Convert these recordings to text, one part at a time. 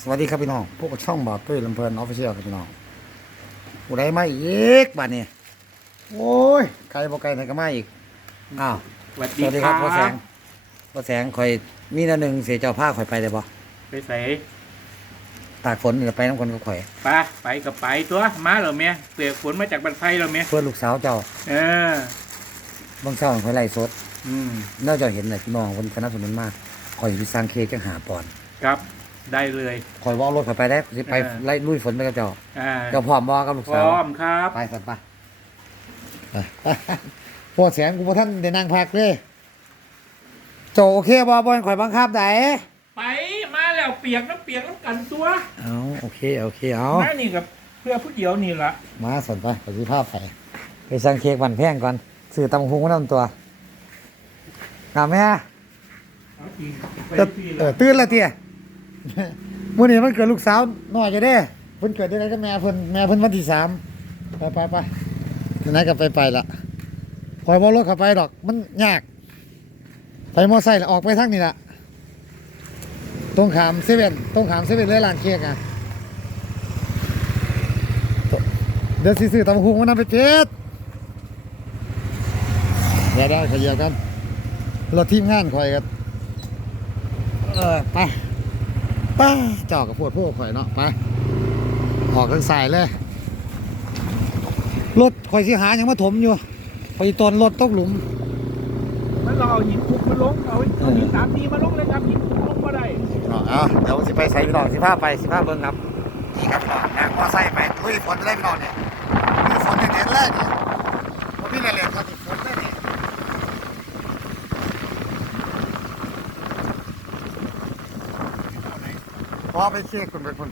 สวัสดีครับพี่น้อง พวกบช่องบอดตุ้ยลำเพลินออฟฟิเชียลครับพี่น้องผู้ใดมาอีกบัดนี้โอ้ยไกลบ่ไกลไหนก็มาอีก อ้าว สวัสสดีวัสดีคครัรับบพ่อแสงพ่อแสงคอยมีหนาหนึ่งเสียเจ้าผ้าคอยไปได้บ่ไปใส่ตากฝนนี่ไปน้ำคนก็ข่อยไปไปกับไปตัวมาเหรอเมียเปียกฝนมาจากบันไฟเหรอเมียเพื่อนลูกสาวเจ้าเออ บางเช้าคอยไล่สดอืม น่าจะเห็นเลยพี่น้องคนสนับสนุนมากคอยไปสร้างเค้กจังหาปอนด์ครับ ได้เลยคอยว่าเอารถคอยไปได้สิไปเออไล่ลุยฝนไปกับเจ้าอ่าเจ้าพร้อมบ่กับลูกพสาวร้อมครับไปสัตว์ไปไปพวกแสนกูบ่ท่านได้นั่งพักเลยโจโอเคบ่บ่ให้ข่อยบังคับได้ไปมาแล้วเปียกน้ำเปียกน้ำกันตัวเอาโอเคโอเคเอามานี่กับเพื่อผู้เดียวนี่ละมาสนไปขอสิภาพไปไปสั่งเค้กวันแพงก่อนซื้อตำหุงมานํตัวกลับแม่เอาจริงไปจะที่เอละ อตื่นแล้วเตี้ย มื้อนี้มันเกิดลูกสาวน้อยจะได้เพิ่นเกิดได้ไงก็แม่เพิ่นแม่เพิ่นวันที่สามไปไปไปไหนก็ไปไปละคอยบ่รถข้าไปดอกมันยากไปมอไซค์ล้วออกไปทางนี้ละตรงขามเซเว่นตรงขามเซเว่นเลยร้านเค้กอะเดี๋ยวซื้อตำหุงมานำไปเจ็ดเดี๋ยวได้ขยับกันรถทีมงานคอยกันเออไป ป้าจอกกับพวดพวกข่อยเนาะไปออกทางสายเลย รถข่อยสิหายังมาถมอยู่ข่อยตนรถตกหลุมมันเราเอาหินทุบมาลงเอาเอาหินสามดีมาลงเลยครับหินทุบลงมาได้เนาะเอาเดี๋ยวสิไปใส่พี่น้องสิพาไปสิพาเบิ่งครับนี่ครับพี่น้องนั่งมอไซค์ไปลุยฝนเลยพี่น้องเนี่ยมีฝนเด็ดๆเลยนี่บ่มีอะไรเลยครับนี่ฝนเลยนี่พ อไปเช็คคุณเป็นคน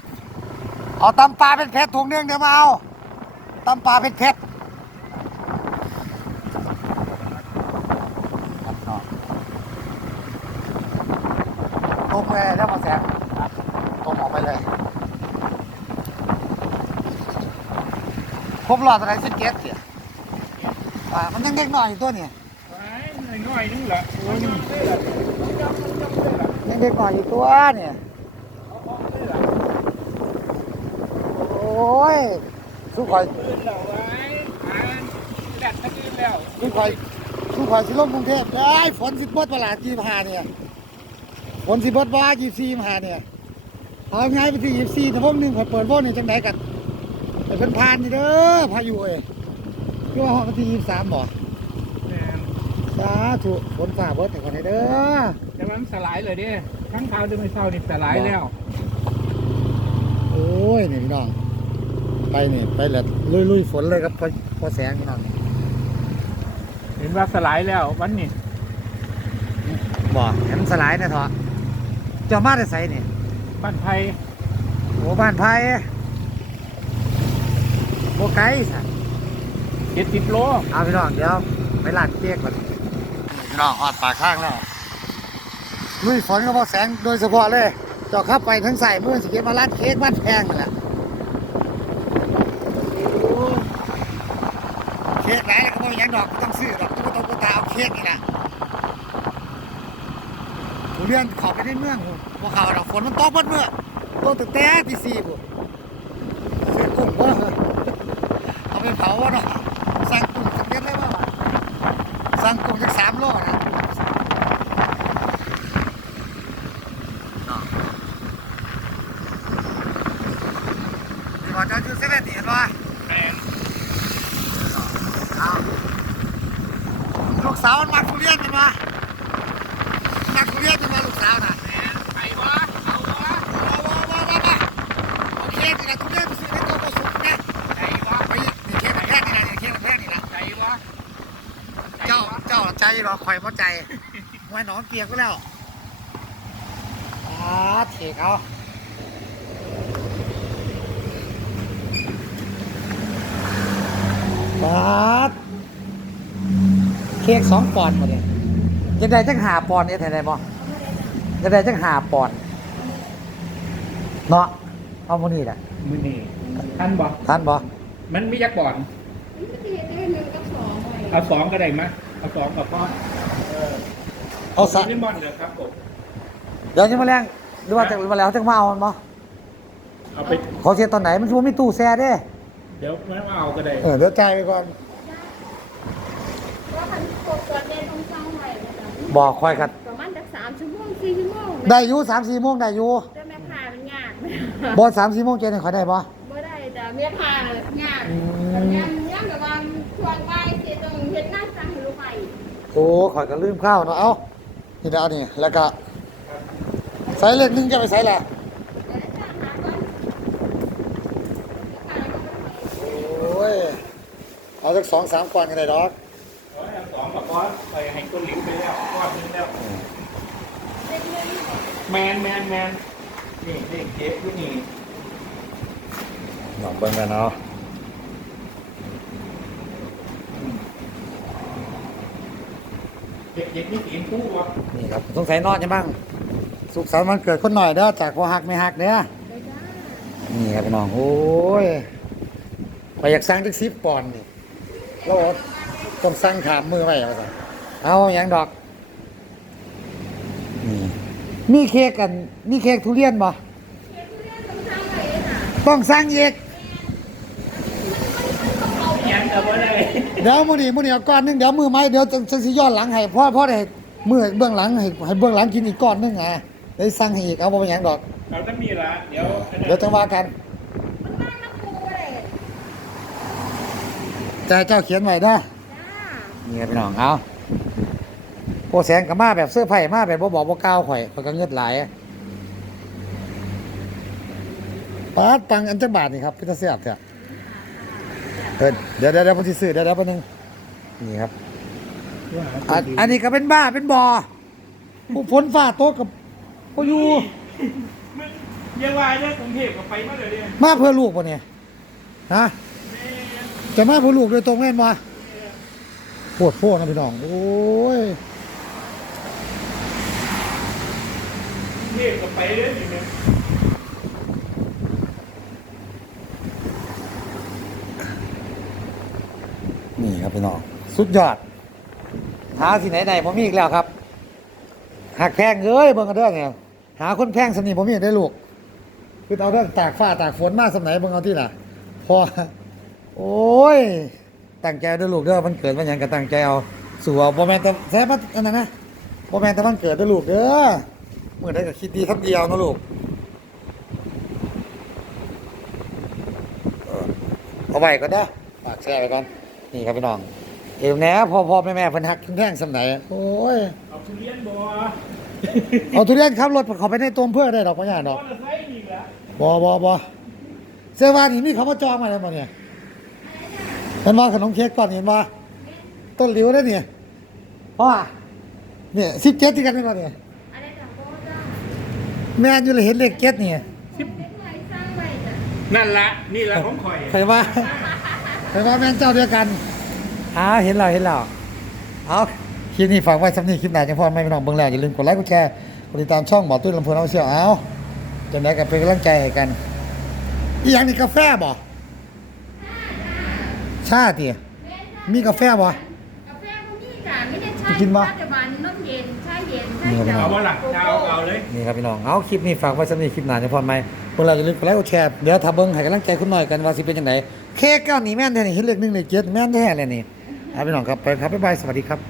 เอาตำปลาเป็นเพชรถุงหนึงเดี๋ยวมาเอาตำปลาเป็นเพชรครับพี่น้องตรงเลยเดี๋ยวมาแสงตรงออกไปเลยครบรอบอะไรสิบเกตเสียอ่ามันยังเด็กหน่อยอยู่ตัวเนี่ยไปหน่อยๆนึงละโอ้ยมันได้ละมันยังมันยังได้ละยังเด็กหน่อยอยู่ตัวเนี่ย เอาออกได้ละ โอ้ย สู้คอยปืนเราไว้อ่านแดดตะกี้แล้วสู้คอยสู้คอยสิลงกรุงเทพได้ยฝนสิบเบิดประหลาดยี่ห้าเนี่ยฝนสิเบิดว่ายี่สี่ห้าเนี่ยเอาไงไปที่ยี่สี่แต่พวกหนึ่งคอยเปิดพวกนี่จังไดกันแต่เป็นพานนี่เด้อพายุเอ้ยคือว่าหอวันที่ยี่สามบ่แม่นสาธุฝนฝ่าเบิดแต่คนไหนเด้อแต่ว่ามันสลายเลยเดิทั้งเท้าเดินไม่เศร้านี่สลายแล้ว โอ้ยนี่พี่น้อง ไปนี่ไปแล้วลุยลุยๆฝนเลยครับพอพอแสงพี่น้องเห็นว่าสลายแล้ววันนี้บ่เห็นสลายนะเถอะเจ้ามาได้ใส่นี่บ้านไทยโอ้บ้านไผ่โบไกลสันเจ็ดสิบโลเอาพี่น้องเดี๋ยวไปร้านเค้กก่อนพี่น้องออดปากข้างแล้วลุยฝนก็พอแสงโดยเฉพาะเลยเจาะเข้าไปทั้งใส่เมื่อสิเก็ตมาร้านเค้กบ้านแพงนั่นแหละเค้ ก็ต้องยังดอกไม่ต้องซื้อดอกตุ๊กตาตุ๊กตาเอาเค้กนี่นะผมเลื่อนขอบไปในเมืองผมพอเขาวดอกฝนมันตกหมดเมื่อต้นตึกแต่ตีสี่ผมซื้อกุ้งว่าเอาไปเผาว่าเนาะสั่งกุ้งสำเร็จเลยว่าสั่งกุ้งจากสามโลนะ นี่ว่าจะอยู่เซเว่นนี่เห็นป่ะเอาลูกสาวมันมักทุเรียนมันมามักทุเรียนมันมาลูกสาวน่ะ ไปวะเอาวะ ว้าวว้าวว้าวว้าวโอเคนี่แหละทุเรียนไปซื้อในตัวโกสุกนะ ใจวะ ไปนี่เค้กแพงนี่แหละนี่เค้กแพงนี่แหละ ใจวะ เจ้าเจ้าใจหรอข่อยบ่ใจ มวยหนอนเกียกก็แล้วอาเทกเอาบาดเค้กสองปอนด์หมดเลยจะได้จังหาปอนด์เนี่ยแทนได้บ่จะได้จังหาปอนด์เนาะเอาโมนี่แหละมือนี่ท่านบอกท่านบ่มันไม่ยักก่อนเอาสองก็ได้มะเอาสองกับพ่อ เอาสะนิมอนเลยครับผมเดี๋ยวจะมาแรงหรือว่าจะมาแล้วจะมาเอามันบ่เอาไปขอเสียตอนไหนมันชัวไม่ตู้แซ่เด้เดี๋ยวไม่เอาก็ได้เออเดี๋ยวจ่ายไปก่อนว่าคันกดกดเด่นต้องฟังไว้นะคะบอกคอยกันประมาณจากสามชั่วโมงสี่ชั่วโมงได้อยู่สามสี่โมงได้อยู่แต่แม่ค้ามันยากบอสามสี่โมงเจนขอยได้ปะบ่ได้แต่แม่ค้ายากอืมแต่ยามยามแบบว่าช่วงบ่ายสิต้องเฮ็ดหน้าสั่งให้ลูกไปโอ้ข่อยก็ลืมข้าวเนาะเอ้า นี่ดาวนี่แล้วก็ใส่เลขหนึ่งจะไปใส่แหละเดี๋ยวจะหาก่อนโอ้ยเอาสักสองสามก้อนก็ได้ดอกเอาให้สองกับก้อนไปให้ต้นหลิวไปแล้วก้อนนึงแล้วเด็กเงินแมนแมนแมนนี่นี่เจ๊ที่นี่ลองเบิ่งกันเนาะ เด็กเด็กนี่ตีนคู่วะนี่ครับสงสัยนอนจะบ้างสุขสันต์วันเกิดคนหน่อยเด้อจากพอหักไม่หักเด้อเลยจ้านี่ครับพี่น้องโอ้ยไปอยากสร้างจักสิบปอนด์นี่แล้วต้องสร้างขามมือไว้เอาซะเอาอย่างดอกนี่มีเค้กกันมีเค้กทุเรียนบ่เฮ็ดทุเรียนต้องทำไว้น่ะต้องสร้างเอกยังกับว่าได้เดี๋ยวมื้อนี้มื้อนี้เอาก้อนหนึงเดี๋ยวมือไม้เดี๋ยวจะจะสิย้อนหลังให้พ่อพ่อได้มือเบื้องหลังให้ให้เบื้องหลังกินอีกก้อนหนึงอะได้สั่งให้อีกเอาบ่เป็นหยังดอก เราจะมีละเดี๋ยวอันนั้นเดี๋ยวจังว่ากันมันบ้านน้ำปูเลยแต่เจ้าเขียนไว้เด้อจ้านี่ครับพี่น้องเอาโอ้แสงก็มาแบบเสื้อร์ไผ่มาแบบบ่บอกบ่กล่าวข่อยข่อยก็เงือดไหลายปาดตังอันจักบาทนี่ครับพี่ตาเสียบเถอะ เออเดี๋ยวเดี๋ยวเดี๋ยวผมสิซื้อเดี๋ยวเดี๋ยวแป๊บนึงนี่ครับอันอันนี้ก็เป็นบ้าเป็นบอผู้ฝนฟ้าโต๊ะกับพอยู่มึงอยังวายเนี่ยกรุงเทพกับไปมาเลยเนี่ยมาเพื่อลูกปะเนี่ยฮะจะมาเพื่อลูกโดยตรงเล่นมาปวดโพวนะพี่น้อง โอ้ยกรุงเทพกับไปเลยอยู่เนี่ย นี่ครับ พี่น้องสุดยอดหาที่ไหนไหนผมมีอีกแล้วครับหักแพงเอ้ยเบิ่งกันเด้อเนี่ยหาคนแพงสนิทผมมีได้ลูก คือเอาเรื่องตากฟ้าตากฝนมาสมัยเบิ่งเอาที่ล่ะ พอ โอ้ยตั้งใจเด้ลูกเด้อมันเกิดมันยังก็ตั้งใจเอาสู่เอาบ่แมนแต่แซ่บมันอันนั้นนะบ่แมนแต่มันเกิดเด้ลูกเด้อมื้อใดก็คิดดีทำเดียวนะลูกเอาไว้ก่อนเด้ฝากแชร์ไว้ก่อน นี่ครับพี่น้องเอวแหน่พ่อพ่อแม่แม่เพิ่นฮักแท่งๆสำไหนโอ้ยเอาทุเรียนบ่เอาทุเรียนขับรถเขาไปในตัวอำเพื่อได้ดอกปัญญาดมออกเตอร์ไซค์อีกแล้วบอบอบอเสื้อวานี่มีเขามาจองมาแล้วบ่เนี่ยเห็นว่าขนมเค้กก่อนเห็นว่าต้นหลิวได้เนี่ยเพราะว่าเนี่ยสิบเจ็ดที่กันเป็นบ่เนี่ยอะไรจ้ะโบจ้าแม่นอยู่เลยเห็นเลขเจ็ดเนี่ยเด็กใหม่สร้างไว้จ้ะนั่นละนี่ละของข่อยใครว่า ใครว่าแม่นเจ้าเดียวกันอ้าวเห็นแล้วเห็นแล้วเอาคลิปนี้ฝากไว้สำนีคลิปไหนจังพอไม่พี่น้องเบิ่งแล้วอย่าลืมกดไลค์กดแชร์กดติดตามช่องหมอตุ้ยลำพูนเอาเชียวเอาจะได้กันเป็นกำลังใจให้กันอีหยังนี่กาแฟบ่ชาติมีกาแฟบ่กาแฟพวกนี้จ้ะไม่ได้ใช้กินบ่ปัจจุบันนมเย็นชาเย็นชานี่ครับเขียวเอาว่าหลักเช้าเอาเลยนี่ครับพี่น้องเอาคลิปนี้ฝากไว้สำหรับคลิปหน้าจะพอไหมพวกเราอย่าลืมกดไลค์กดแชร์เดี๋ยวถ้าเบิ้งให้กำลังใจคุณหน่อยกันว่าสิเป็นยังไง เค้กก้อนี้แม่นแท้นี่เห็นเลขหนึ่งเลขเจ็ดแม่นแท้เลยนี่เอาพี่น้องครับไปครับบ๊ายบายสวัสดีครับ